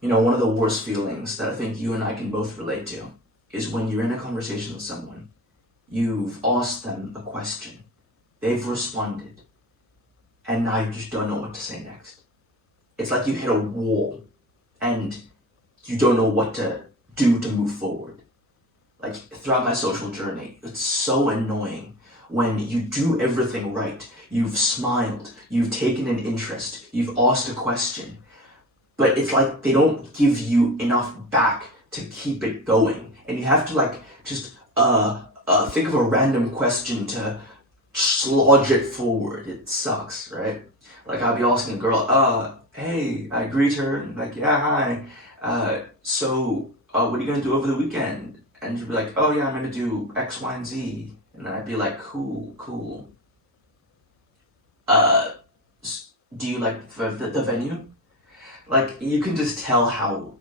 One of the worst feelings that I think you and I can both relate to is when you're in a conversation with someone, you've asked them a question, they've responded, and now you just don't know what to say next. It's like you hit a wall and you don't know what to do to move forward. Like throughout my social journey, it's so annoying when you do everything right. You've smiled, you've taken an interest, you've asked a question, but it's like they don't give you enough back to keep it going. And you have to just think of a random question to slodge it forward. It sucks, right? Like I'll be asking a girl, hey, I greet her, and like, yeah, hi. What are you gonna do over the weekend? And she'll be like, oh yeah, I'm gonna do X, Y, and Z. And then I'd be like, cool. Uh, do you like the venue? Like, you can just tell how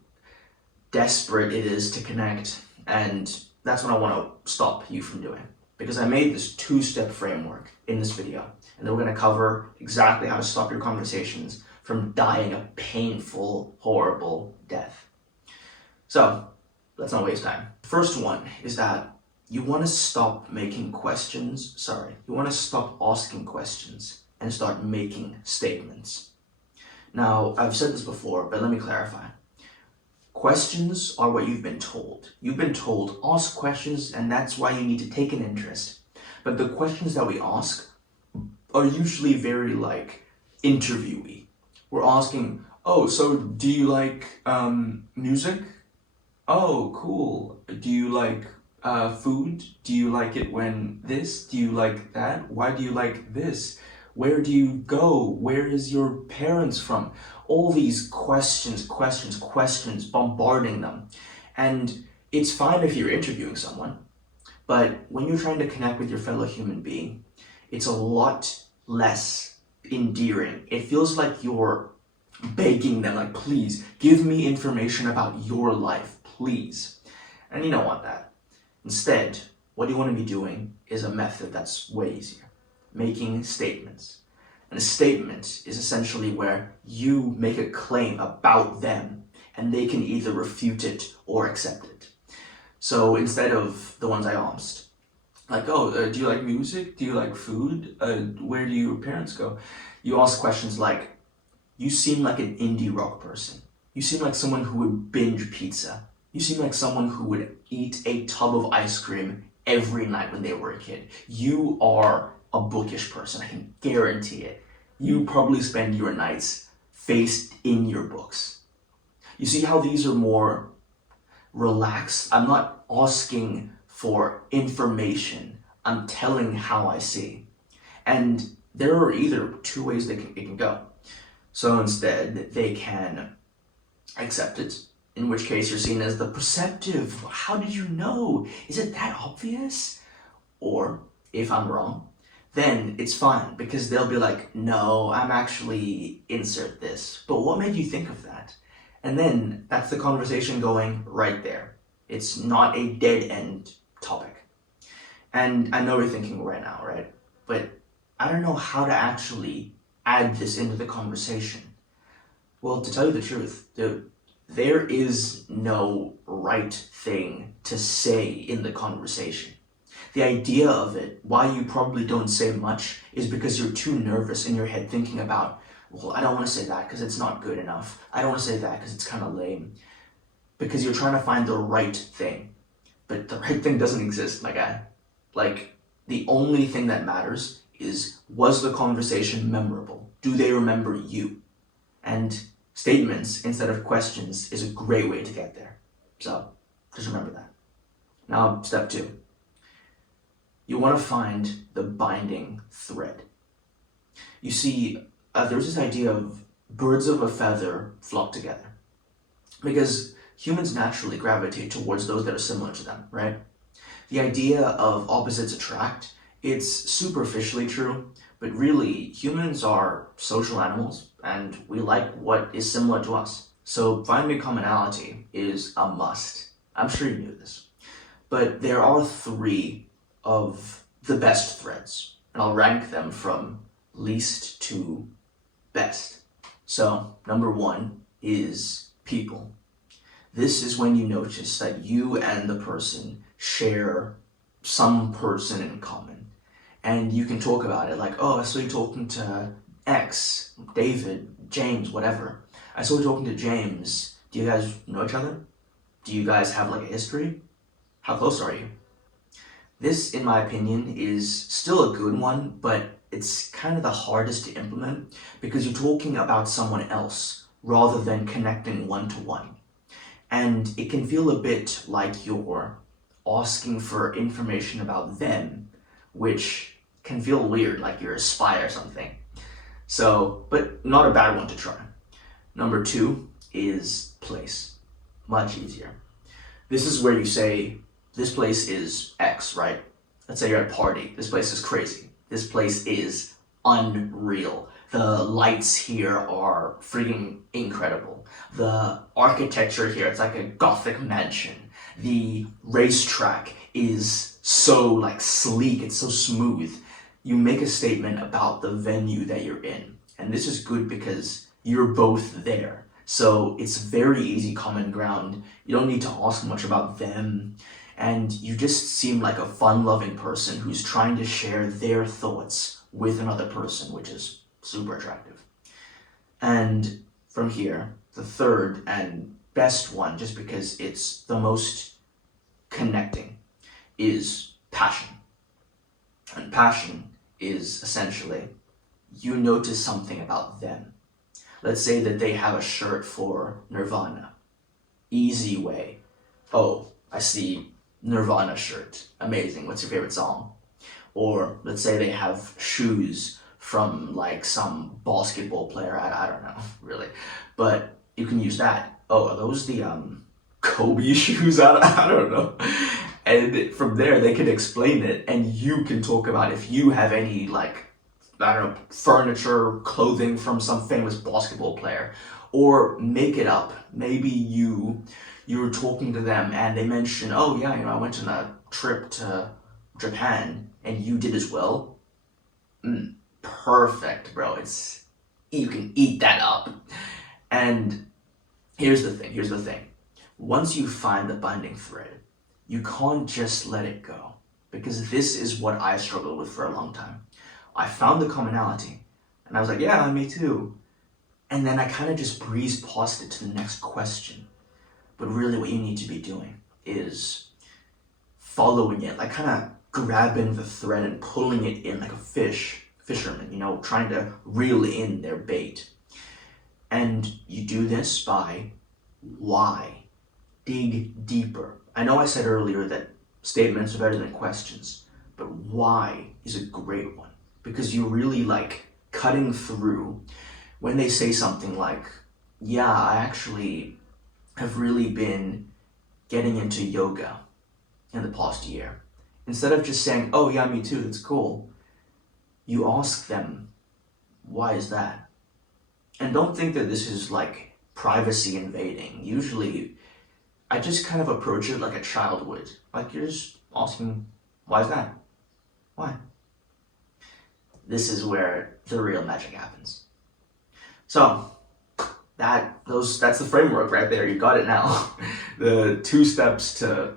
desperate it is to connect, and that's what I want to stop you from doing. Because I made this two-step framework in this video, and then we're going to cover exactly how to stop your conversations from dying a painful, horrible death. So, let's not waste time. First one is that you want to stop asking questions and start making statements. Now, I've said this before, but let me clarify. Questions are what you've been told. You've been told, ask questions, and that's why you need to take an interest. But the questions that we ask are usually very, interviewee. We're asking, oh, so do you like music? Oh, cool. Do you like food? Do you like it when this? Do you like that? Why do you like this? Where do you go? Where is your parents from? All these questions, bombarding them. And it's fine if you're interviewing someone, but when you're trying to connect with your fellow human being, it's a lot less endearing. It feels like you're begging them, like, please, give me information about your life, please. And you don't want that. Instead, what you want to be doing is a method that's way easier. Making statements. And a statement is essentially where you make a claim about them and they can either refute it or accept it. So instead of the ones I asked, like, do you like music? Do you like food? Where do your parents go? You ask questions like, you seem like an indie rock person. You seem like someone who would binge pizza. You seem like someone who would eat a tub of ice cream every night when they were a kid. You are a bookish person, I can guarantee it. You probably spend your nights faced in your books. You see how these are more relaxed? I'm not asking for information, I'm telling how I see. And there are either two ways it can go. So instead, they can accept it, in which case you're seen as the perceptive. How did you know? Is it that obvious? Or, if I'm wrong, then it's fine, because they'll be like, no, I'm actually insert this. But what made you think of that? And then that's the conversation going right there. It's not a dead-end topic. And I know you're thinking right now, right? But I don't know how to actually add this into the conversation. Well, to tell you the truth, there is no right thing to say in the conversation. The idea of it, why you probably don't say much, is because you're too nervous in your head thinking about, well, I don't want to say that because it's not good enough. I don't want to say that because it's kind of lame. Because you're trying to find the right thing. But the right thing doesn't exist, my guy. The only thing that matters is, was the conversation memorable? Do they remember you? And statements instead of questions is a great way to get there. So, just remember that. Now, step 2. You want to find the binding thread. You see, there's this idea of birds of a feather flock together. Because humans naturally gravitate towards those that are similar to them, right? The idea of opposites attract, it's superficially true, but really, humans are social animals, and we like what is similar to us. So finding commonality is a must. I'm sure you knew this. But there are 3 of the best threads, and I'll rank them from least to best. So, number 1 is people. This is when you notice that you and the person share some person in common. And you can talk about it like, oh, I saw you talking to X, David, James, whatever. I saw you talking to James. Do you guys know each other? Do you guys have like a history? How close are you? This, in my opinion, is still a good one, but it's kind of the hardest to implement because you're talking about someone else rather than connecting one-to-one. And it can feel a bit like you're asking for information about them, which can feel weird, like you're a spy or something. So, but not a bad one to try. Number 2 is place. Much easier. This is where you say, this place is X, right? Let's say you're at a party. This place is crazy. This place is unreal. The lights here are freaking incredible. The architecture here, it's like a Gothic mansion. The racetrack is so like sleek, it's so smooth. You make a statement about the venue that you're in. And this is good because you're both there. So it's very easy common ground. You don't need to ask much about them. And you just seem like a fun-loving person who's trying to share their thoughts with another person, which is super attractive. And from here, the third and best one, just because it's the most connecting, is passion. And passion is essentially, you notice something about them. Let's say that they have a shirt for Nirvana. Easy way. Oh, I see Nirvana shirt. Amazing. What's your favorite song? Or let's say they have shoes from like some basketball player. I don't know, really. But you can use that. Oh, are those the Kobe shoes? I don't know. And from there, they can explain it, and you can talk about if you have any, like, I don't know, furniture, clothing from some famous basketball player, or make it up. Maybe you were talking to them and they mention, oh yeah, I went on a trip to Japan, and you did as well. Perfect, bro. You can eat that up. And here's the thing. Once you find the binding thread, you can't just let it go, because this is what I struggled with for a long time. I found the commonality, and I was like, yeah, me too. And then I kind of just breezed past it to the next question. But really what you need to be doing is following it, like kind of grabbing the thread and pulling it in like a fisherman, trying to reel in their bait. And you do this by why. Dig deeper. I know I said earlier that statements are better than questions, but why is a great one, because you're really like cutting through when they say something like, yeah, I actually have really been getting into yoga in the past year. Instead of just saying, oh yeah, me too, that's cool, you ask them, why is that? And don't think that this is like privacy invading. Usually, I just kind of approach it like a child would. Like, you're just asking, why is that? Why? This is where the real magic happens. So, that's the framework right there. You got it now. The 2 steps to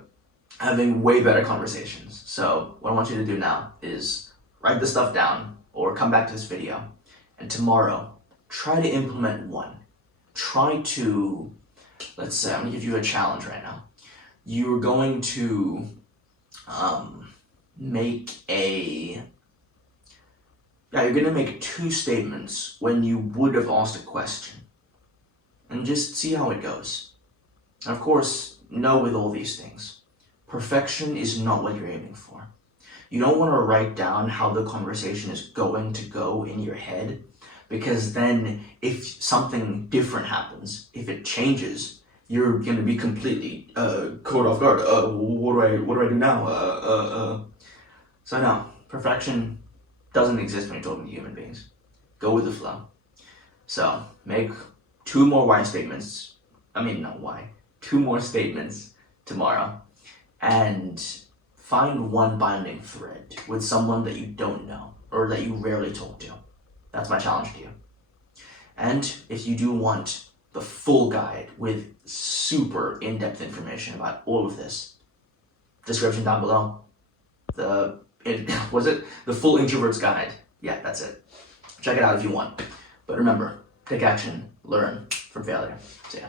having way better conversations. So, what I want you to do now is write the stuff down or come back to this video. And tomorrow, try to implement one. Try to, let's say, I'm gonna give you a challenge right now. You're going to you're gonna make 2 statements when you would have asked a question. And just see how it goes. And of course, know with all these things, perfection is not what you're aiming for. You don't want to write down how the conversation is going to go in your head, because then if something different happens, if it changes, you're going to be completely caught off guard. What do I do now? So no, perfection doesn't exist when you're talking to human beings. Go with the flow. So make 2 more why statements. Two more statements tomorrow, and find one binding thread with someone that you don't know or that you rarely talk to. That's my challenge to you. And if you do want the full guide with super in-depth information about all of this. Description down below. Was it the full Introvert's Guide? Yeah, that's it. Check it out if you want. But remember, take action, learn from failure. See ya.